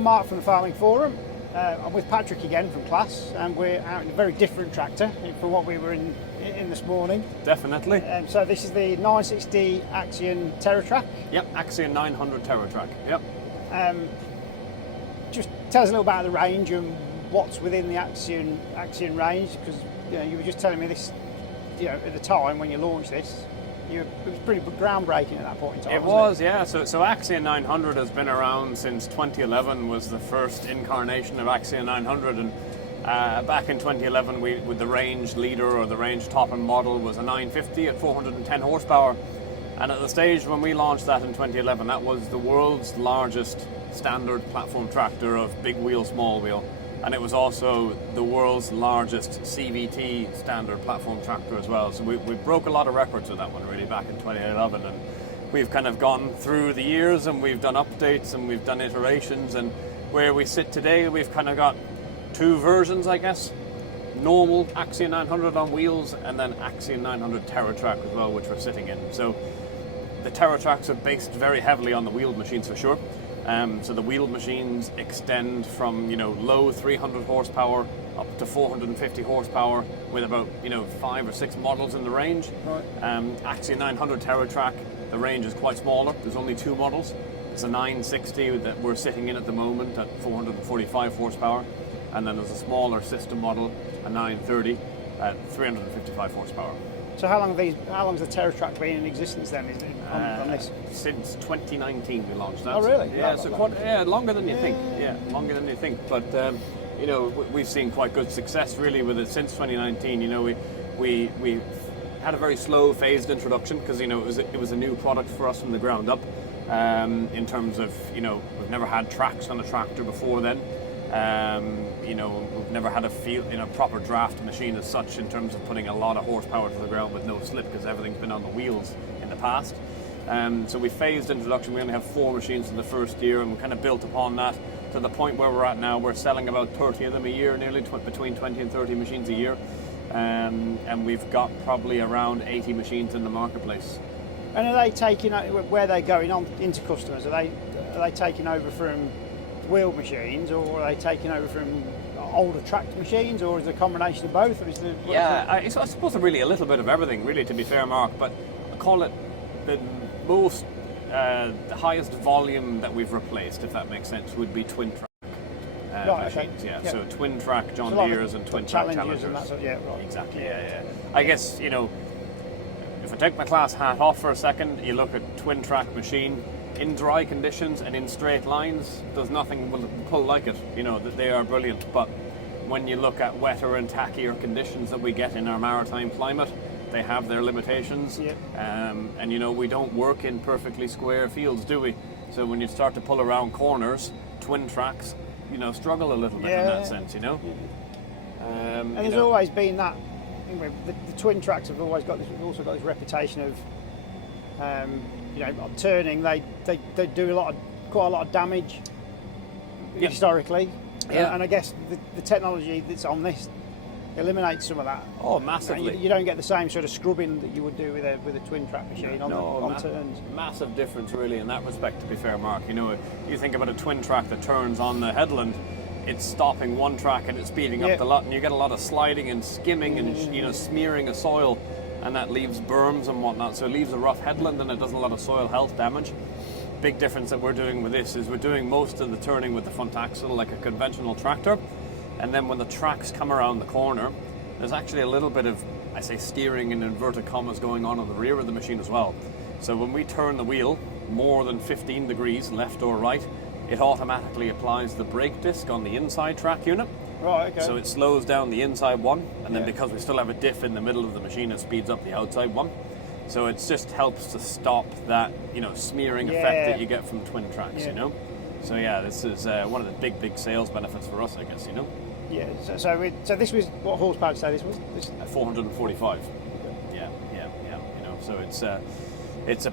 I'm Mark from the Farming Forum. I'm with Patrick again from Claas, and we're out in a very different tractor from what we were in this morning. Definitely. So this is the 960 Axion Terra Trac. Yep, Axion 900 Terra Trac. Yep. Just tell us a little about the range and what's within the Axion range, because you were just telling me this, at the time when you launched this, it was pretty groundbreaking at that point in time. It was, yeah. So Axion 900 has been around since 2011. Was the first incarnation of Axion 900, and back in 2011, with the range leader or the range top end model was a 950 at 410 horsepower. And at the stage when we launched that in 2011, that was the world's largest standard platform tractor of big wheel, small wheel. And it was also the world's largest CVT standard platform tractor as well. So we broke a lot of records with that one really back in 2011. And we've kind of gone through the years and we've done updates and we've done iterations. And where we sit today, we've kind of got two versions, I guess. Normal Axion 900 on wheels and then Axion 900 Terra Trac as well, which we're sitting in. So the Terra Tracs are based very heavily on the wheeled machines for sure. So the wheeled machines extend from low 300 horsepower up to 450 horsepower with about 5 or 6 models in the range. Right. Axion 900 Terra Trac, the range is quite smaller. There's only 2 models. It's a 960 that we're sitting in at the moment at 445 horsepower, and then there's a smaller system model, a 930 at 355 horsepower. So how long has the Terra Trac been in existence then? Is it on this? Since 2019 we launched that. Oh really? Yeah, so longer than you think. Yeah, longer than you think. But we've seen quite good success really with it since 2019. We had a very slow phased introduction because it was a new product for us from the ground up. In terms of we've never had tracks on a tractor before then. We've never had a proper draft machine as such in terms of putting a lot of horsepower to the ground with no slip because everything's been on the wheels in the past. So we phased introduction. We only have 4 machines in the first year, and we kind of built upon that to the point where we're at now. We're selling about 30 of them a year, nearly between 20 and 30 machines a year, and we've got probably around 80 machines in the marketplace. And are they taking where they're going on into customers? Are they taking over from wheeled machines, or are they taking over from older tracked machines, or is it a combination of both? Or is I suppose really a little bit of everything, really, to be fair, Mark. But I call it the most, the highest volume that we've replaced, if that makes sense, would be twin track machines. Okay. Yeah. So twin track John Deere's and twin track Challengers. And that's right. Exactly. Yeah. I guess if I take my Claas hat off for a second, you look at twin track machine. In dry conditions and in straight lines, there's nothing will pull like it. That they are brilliant. But when you look at wetter and tackier conditions that we get in our maritime climate, they have their limitations. Yeah. And we don't work in perfectly square fields, do we? So when you start to pull around corners, twin tracks, struggle a little bit in that sense. Yeah. And there's always been that. The twin tracks have always also got this reputation of. Turning, they do quite a lot of damage historically, and I guess the technology that's on this eliminates some of that. Oh, massively! You don't get the same sort of scrubbing that you would do with a twin track machine on turns. Massive difference, really, in that respect. To be fair, Mark, you think about a twin track that turns on the headland. It's stopping one track and it's speeding up the lot, and you get a lot of sliding and skimming and smearing of soil. And that leaves berms and whatnot, so it leaves a rough headland and it does a lot of soil health damage. Big difference that we're doing with this is we're doing most of the turning with the front axle like a conventional tractor, and then when the tracks come around the corner, there's actually a little bit of, I say, steering in inverted commas going on the rear of the machine as well. So when we turn the wheel more than 15 degrees left or right, it automatically applies the brake disc on the inside track unit. Right, okay. So it slows down the inside one, and then because we still have a diff in the middle of the machine, it speeds up the outside one. So it just helps to stop that, smearing effect that you get from twin tracks, So this is one of the big sales benefits for us, I guess, Yeah. So this was what horsepower did you say this was? 445. Yeah. So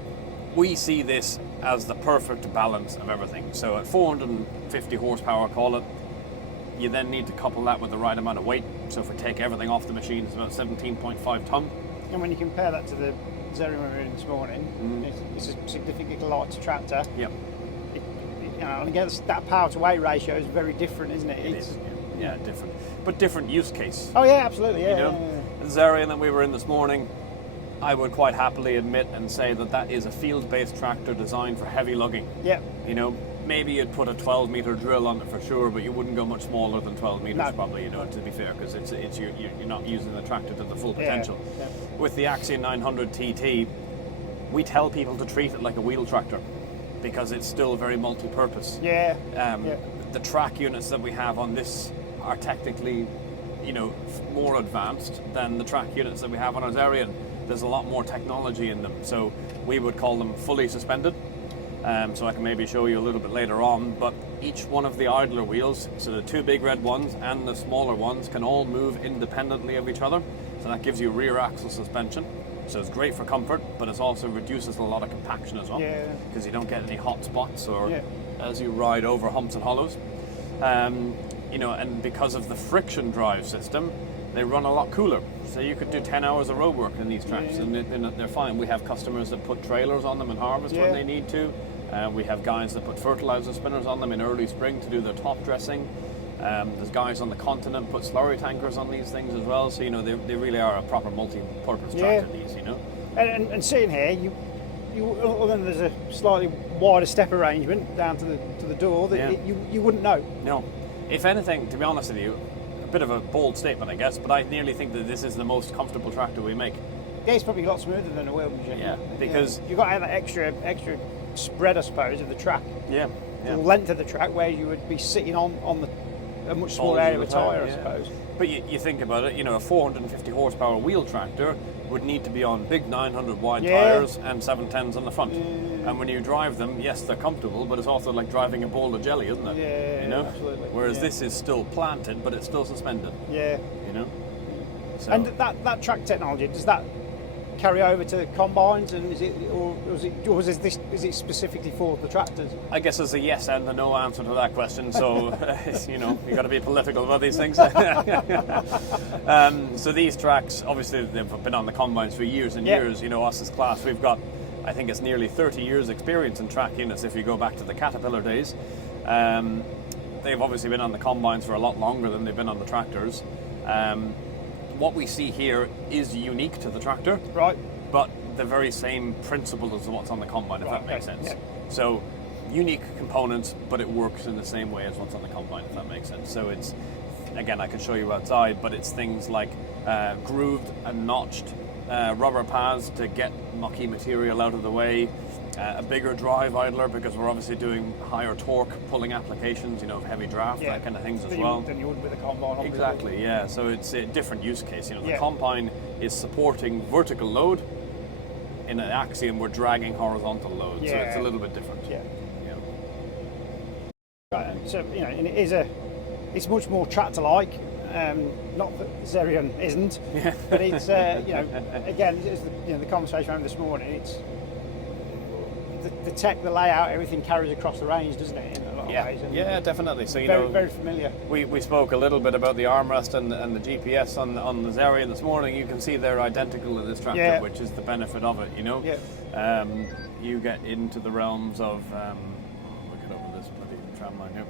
we see this as the perfect balance of everything. So at 450 horsepower, call it. You then need to couple that with the right amount of weight. So if we take everything off the machine, it's about 17.5 tonne. And when you compare that to the Zeri we were in this morning, it's a significantly lighter tractor. Yep. you know, and again, that power to weight ratio is very different, isn't it? It is, yeah, different, but different use case. Oh yeah, absolutely, yeah. You know, the Xarian that we were in this morning, I would quite happily admit and say that is a field-based tractor designed for heavy lugging. Yeah. You know, maybe you'd put a 12-meter drill on it for sure, but you wouldn't go much smaller than 12 meters probably. You know, to be fair, because you're not using the tractor to the full potential. Yeah. With the Axion 900 TT, we tell people to treat it like a wheel tractor because it's still very multi-purpose. Yeah. The track units that we have on this are technically, you know, more advanced than the track units that we have on our Xarian. There's a lot more technology in them, so we would call them fully suspended. So I can maybe show you a little bit later on, but each one of the idler wheels, so the two big red ones and the smaller ones, can all move independently of each other. So that gives you rear axle suspension. So it's great for comfort, but it also reduces a lot of compaction as well, because you don't get any hot spots or as you ride over humps and hollows. You know, and because of the friction drive system, they run a lot cooler. So you could do 10 hours of road work in these tracks, and they're fine. We have customers that put trailers on them and harvest when they need to. We have guys that put fertilizer spinners on them in early spring to do their top dressing. There's guys on the continent put slurry tankers on these things as well. So, you know, they really are a proper multi-purpose tractor, these, you know. And sitting here, you other than there's a slightly wider step arrangement down to the door, that you wouldn't know. No. If anything, to be honest with you, a bit of a bold statement, I guess, but I nearly think that this is the most comfortable tractor we make. Yeah, it's probably a lot smoother than a wheel machine. Yeah, because you've got to have that extra spread, I suppose, of the track. Yeah. The length of the track, where you would be sitting on a much smaller area of a tyre, I suppose. But you think about it, you know, a 450 horsepower wheel tractor would need to be on big 900 wide tyres and 710s on the front. And when you drive them, yes, they're comfortable, but it's also like driving a bowl of jelly, isn't it? Yeah, you know? absolutely. Whereas this is still planted, but it's still suspended. Yeah. You know? So. And that track technology, does that carry over to combines, and is it specifically for the tractors? I guess there's a yes and a no answer to that question, so you know, you got to be political about these things. So these tracks, obviously, they've been on the combines for years and years. You know, us as Claas, we've got, I think it's nearly 30 years experience in track units if you go back to the Caterpillar days. They've obviously been on the combines for a lot longer than they've been on the tractors. What we see here is unique to the tractor, right? But the very same principle as what's on the combine, if that makes sense. Yeah. So unique components, but it works in the same way as what's on the combine, if that makes sense. So it's, again, I can show you outside, but it's things like grooved and notched rubber pads to get mucky material out of the way, a bigger drive idler because we're obviously doing higher torque pulling applications, you know, heavy draft, that kind of things as well. Than you would with a combine. Exactly, yeah. So it's a different use case. You know, the combine is supporting vertical load. In an Axion, we're dragging horizontal load, so it's a little bit different. Yeah. Right, so you know, and it's much more tractor-like. Not that Xarian isn't, but it's you know, again, it's the conversation around this morning. It's the tech, the layout, everything carries across the range, doesn't it? In a lot of ways. And Definitely. So you know, very familiar. We spoke a little bit about the armrest and the GPS on the Xarian this morning. You can see they're identical to this tractor, which is the benefit of it. You know, you get into the realms of we'll get over this bloody tram line here.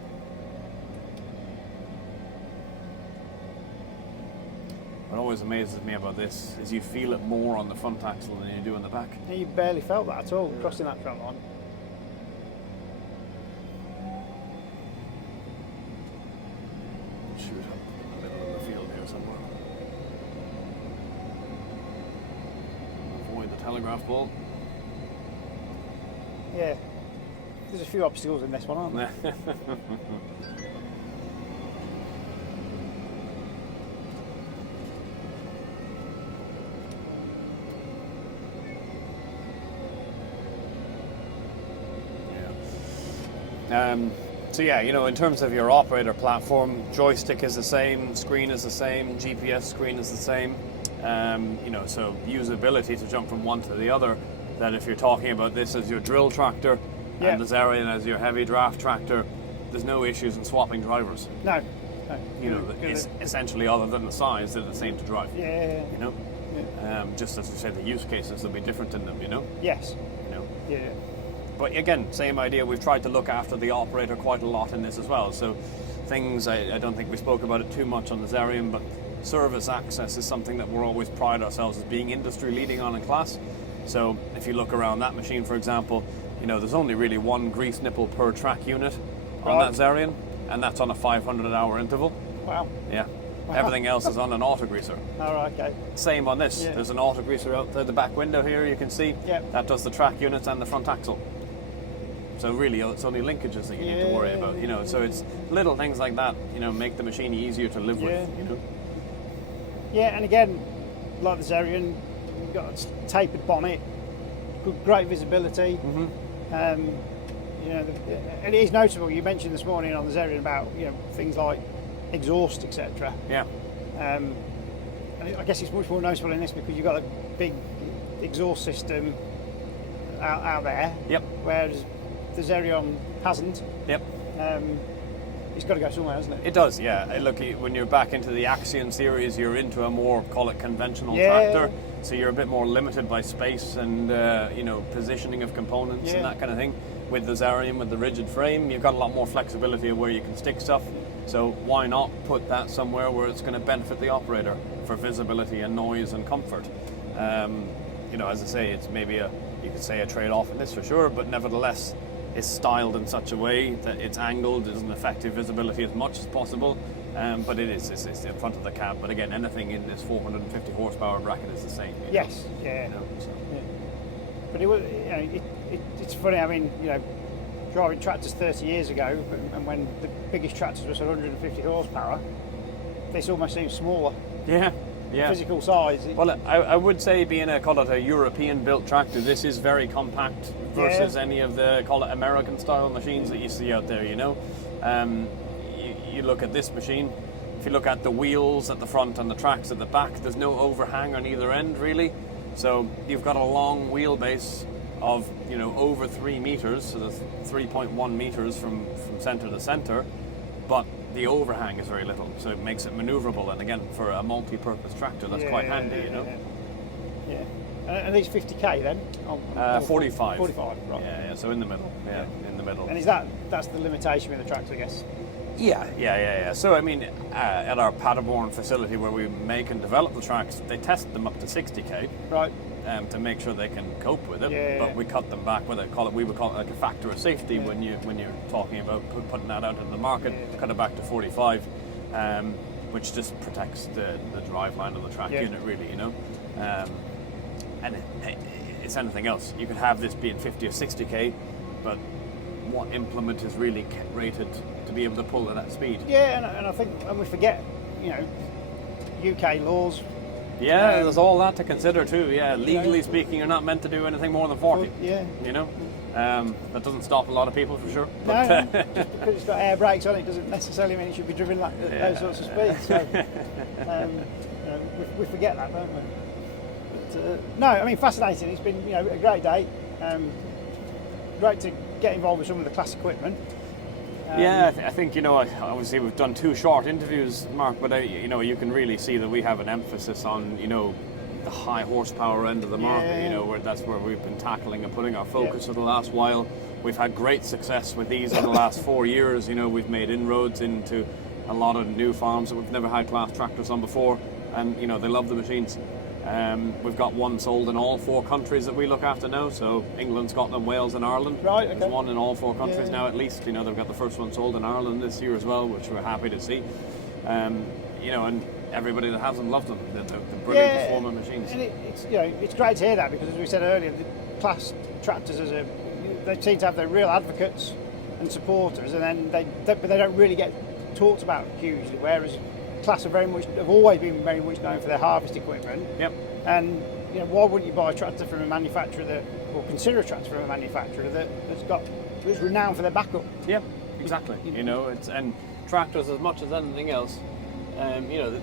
What always amazes me about this is you feel it more on the front axle than you do on the back. Yeah, you barely felt that at all crossing that front line. Shoot up in the middle of the field here somewhere. Avoid the telegraph pole. Yeah, there's a few obstacles in this one, aren't there? So yeah, you know, in terms of your operator platform, joystick is the same, screen is the same, GPS screen is the same. You know, so usability to jump from one to the other. That if you're talking about this as your drill tractor and the Xarian as your heavy draft tractor, there's no issues in swapping drivers. No. You know, it's essentially other than the size, they're the same to drive. Yeah. You know, just as you say, the use cases will be different in them. You know. Yes. You know. Yeah. But again, same idea. We've tried to look after the operator quite a lot in this as well. So things, I don't think we spoke about it too much on the Xerion, but service access is something that we're always pride ourselves as being industry leading on in Claas. So if you look around that machine, for example, there's only really one grease nipple per track unit on that Xerion, and that's on a 500-hour interval. Wow. Yeah. Wow. Everything else is on an auto greaser. All right, okay. Same on this. Yeah. There's an auto greaser out there, the back window here, you can see. Yep. That does the track units and the front axle. So really, it's only linkages that you need to worry about, So it's little things like that, make the machine easier to live with, Yeah, and again, like the Xerion, you've got a tapered bonnet, great visibility. And it is noticeable. You mentioned this morning on the Xerion about things like exhaust, etc. Yeah. And I guess it's much more noticeable in this because you've got a big exhaust system out there. Yep. Whereas the Xerion hasn't. Yep. It's got to go somewhere, hasn't it? It does, yeah. Look, when you're back into the Axion series, you're into a more, call it, conventional tractor. So you're a bit more limited by space and positioning of components and that kind of thing. With the Xerion, with the rigid frame, you've got a lot more flexibility of where you can stick stuff. So why not put that somewhere where it's going to benefit the operator for visibility and noise and comfort? As I say, it's maybe you could say a trade-off in this for sure, but nevertheless, it's styled in such a way that it's angled, it doesn't affect your visibility as much as possible, but it's in front of the cab. But again, anything in this 450 horsepower bracket is the same. Yes, yeah. But it was, it's funny. I mean, driving tractors 30 years ago, and when the biggest tractors was 150 horsepower, this almost seems smaller. Yeah. Physical size. Well, I would say, being call it a European-built tractor, this is very compact versus any of the, call it, American-style machines that you see out there. You look at this machine. If you look at the wheels at the front and the tracks at the back, there's no overhang on either end, really. So you've got a long wheelbase of over 3 meters, so there's 3.1 meters from center to center, but the overhang is very little, so it makes it maneuverable. And again, for a multi-purpose tractor, that's quite handy, Yeah. And these 50k then? 45. 45, right. Yeah. So in the middle. Yeah, in the middle. And that's the limitation with the tractor, I guess. Yeah. So I mean, at our Paderborn facility where we make and develop the tracks, they test them up to 60k. Right. To make sure they can cope with it, but we cut them back. We would call it like a factor of safety when you're talking about putting that out into the market. Cut it back to 45, which just protects the drive line of the track unit, really, and it's anything else. You could have this being 50 or 60k, but what implement is really rated to be able to pull at that speed? Yeah, and I think, and we forget, UK laws. Yeah, there's all that to consider too. Yeah, legally speaking, you're not meant to do anything more than 40. That doesn't stop a lot of people for sure. But, no, just because it's got air brakes on it doesn't necessarily mean it should be driven like those sorts of speeds. So we forget that, don't we? But, no, I mean, fascinating. It's been a great day. Great to get involved with some of the Claas equipment. I think obviously we've done 2 short interviews, Mark, but you can really see that we have an emphasis on the high horsepower end of the market. Where that's where we've been tackling and putting our focus for the last while. We've had great success with these in the last 4 years. We've made inroads into a lot of new farms that we've never had Claas tractors on before, and they love the machines. We've got one sold in all 4 countries that we look after now, so England, Scotland, Wales and Ireland. Right, okay. There's one in all 4 countries now at least. They've got the first one sold in Ireland this year as well, which we're happy to see. And everybody that has them loves them. They're brilliant performing machines. And it's great to hear that, because as we said earlier, the Claas tractors they seem to have their real advocates and supporters, and then they don't really get talked about hugely, whereas Claas have always been very much known for their harvest equipment. Yep. And why wouldn't you buy a tractor from a manufacturer or consider a tractor from a manufacturer that's renowned for their backup? Yeah, exactly. And tractors, as much as anything else,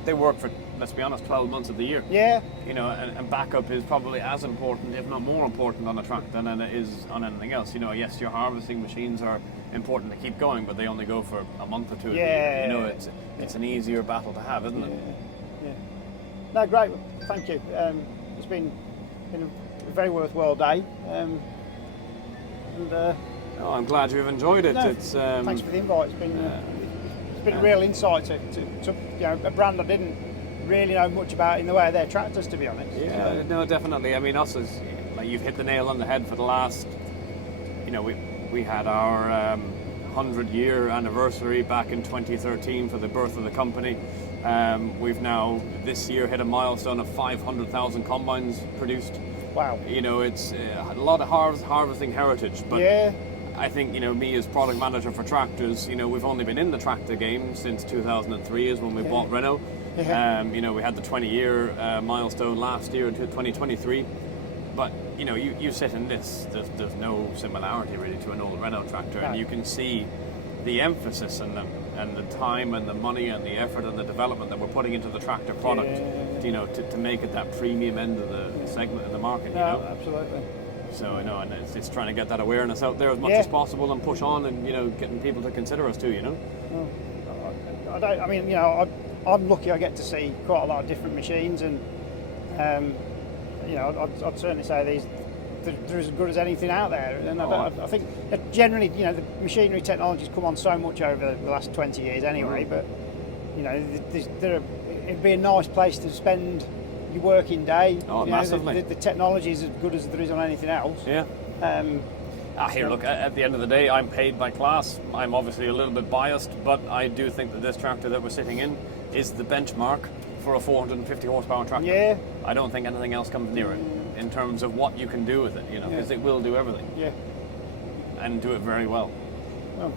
they work for, let's be honest, 12 months of the year. Yeah. And backup is probably as important, if not more important, on a tractor than it is on anything else. Yes, your harvesting machines are important to keep going, but they only go for a month or 2 of the year. It's an easier battle to have, isn't it? Yeah. No, great. Thank you. It's been a very worthwhile day. And, Oh, I'm glad you've enjoyed it. no, It's thanks for the invite. It's been a real insight to a brand I didn't really know much about in the way of their tractors, to be honest. Yeah, no, definitely. I mean, us as like you've hit the nail on the head for the last. We had our 100-year anniversary back in 2013 for the birth of the company. We've now this year hit a milestone of 500,000 combines produced. Wow. It's a lot of harvesting heritage, but Yeah. I think me as product manager for tractors, we've only been in the tractor game since 2003 is when we bought Renault. Yeah. We had the 20-year milestone last year to 2023, but you sit in this. There's no similarity really to an old Renault tractor, and you can see the emphasis and the time and the money and the effort and the development that we're putting into the tractor product. To make it that premium end of the segment of the market. Absolutely. So and it's trying to get that awareness out there as much as possible and push on and getting people to consider us too. I'm lucky. I get to see quite a lot of different machines, and I'd certainly say they're as good as anything out there. And I think that generally, the machinery technology's come on so much over the last 20 years anyway. But it'd be a nice place to spend your working day. Oh, massively. The technology is as good as there is on anything else. Yeah. Here, look, at the end of the day, I'm paid by Claas. I'm obviously a little bit biased, but I do think that this tractor that we're sitting in is the benchmark for a 450 horsepower tractor. Yeah. I don't think anything else comes near it in terms of what you can do with it, because it will do everything. Yeah. And do it very well. Well,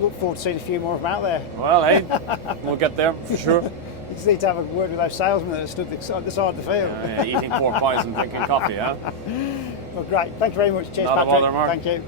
look forward to seeing a few more of them out there. Well, hey, we'll get there for sure. You just need to have a word with those salesmen that stood at the side of the field. Eating pork pies and drinking coffee, huh? Well, great. Thank you very much. Cheers, Not a Patrick. bother, Mark. Thank you.